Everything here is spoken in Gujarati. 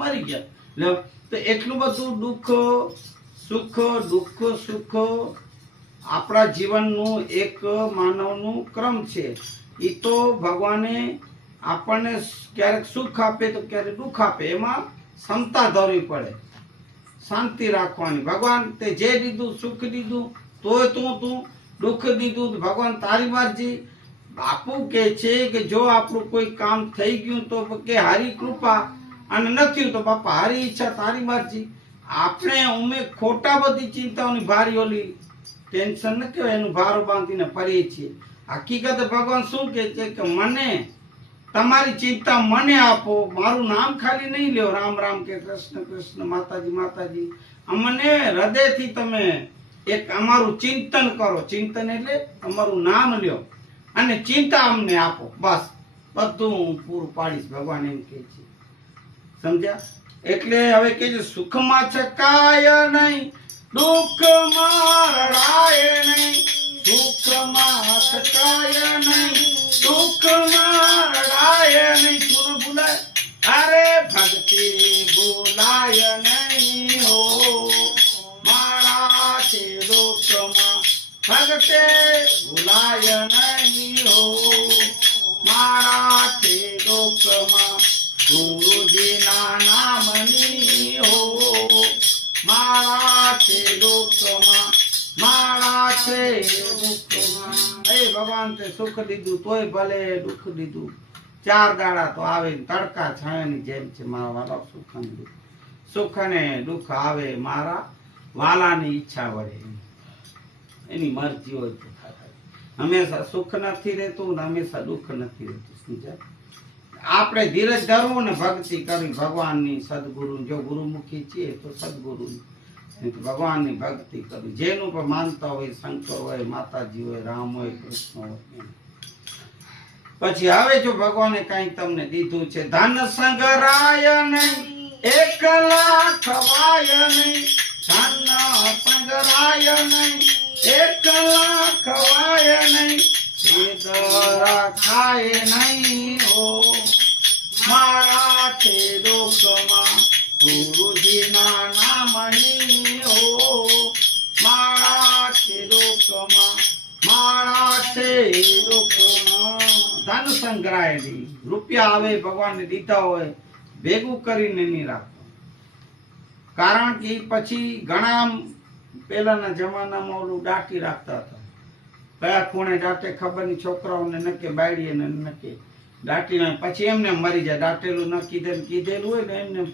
મરી ગયા. લ્યો તો એટલું બધું દુઃખ સુખ આપણા જીવનનું એક માનવનું ક્રમ છે. એ તો ભગવાને આપણને ક્યારેક સુખ આપે તો ક્યારેક દુઃખ આપે, એમાં ક્ષમતા ધરવી પડે, શાંતિ રાખવાની. ભગવાન તે જે દીધું સુખ દીધું તોય તું દુઃખ દીધું, ભગવાન તારી મરજી. બાપુ કહે છે કે જો આપણું કોઈ કામ થઈ ગયું તો કે હારી કૃપા, અને નથી તો બાપા હારી ઈચ્છા તારી મરજી. આપણે અમે ખોટા બધી ચિંતાઓની ભારી ઓલી ટેન્શન ન કહેવાય એનું ભારો બાંધીને ફરીએ છીએ. હકીકત ભગવાન શું કહે છે કે મને તમારી ચિંતા મને આપો, મારું નામ ખાલી નહીં લ્યો, રામ રામ કે કૃષ્ણ કૃષ્ણ માતાજી માતાજી. અમને હૃદયથી તમે એક અમારું ચિંતન કરો. ચિંતન એટલે અમારું નામ લ્યો અને ચિંતા અમને આપો, બસ બધું હું પૂરું પાડીશ. ભગવાન એમ કહે છે, સમજ્યા? એટલે હવે કે છે સુખમાં છકાય નહીં, દુઃખમાં રડાય નહીં. સુખમાં છકાય નહીં, દુઃખમાં રડાય નહીં. શું ભૂલાય? અરે ભક્તિ ભૂલાય નહીં હો મારા છે દુઃખમાં. ભક્તિ ભૂલાય નહીં હો મારા છે દુઃખમાં. ગુરુજીના નામની હો મારા છે દુઃખમાં, મારા છે દુઃખમાં. એ ભગવાન તે સુખ દીધું તોય ભલે, દુઃખ દીધું 4 દાડા તો આવે, તડકા છાયાની જેમ છે મારા વાલા. સુખ અને દુઃખ આવે મારા વાલાની ઈચ્છા વડે, એની મરજી હોય તો થાય. હંમેશા સુખ નથી રહેતું ને હંમેશા દુઃખ નથી રહેતું, સમજાય? આપણે ધીરજ ધરવું ને ભક્તિ કરવી ભગવાનની, સદગુરુ. જો ગુરુમુખી છીએ તો સદગુરુની, ભગવાનની ભક્તિ કરવી. જેનું પણ માનતા હોય, શંકર હોય, માતાજી હોય, રામ હોય, કૃષ્ણ હોય. પછી હવે જો ભગવાને કઈ તમને દીધું છે, ધન સંગરાય નહીં, એકલા ખવાય નહીં. ધન સંગરાય નહીં, એકલા ખવાય નહીં. ખાય નહીં હો મારા છે દુઃખમાં. ગુરુજીના નામની હો મારા છે દુઃખમાં, મારા છે દુઃખમાં. ધન સંગ્રહાય નહીં, રૂપિયા આવે ભગવાનને દીધા હોય ભેગું કરીને નહીં રાખો. કારણ કે પછી ઘણા પહેલાના જમાનામાં ઓલું દાટી રાખતા હતા. કયા ખૂણે દાટે ખબર નહીં, છોકરાઓને નકે બાયડીએ નકે દાટીને પછી એમને મરી જાય. દાટેલું ન કીધેલું હોય ને એમને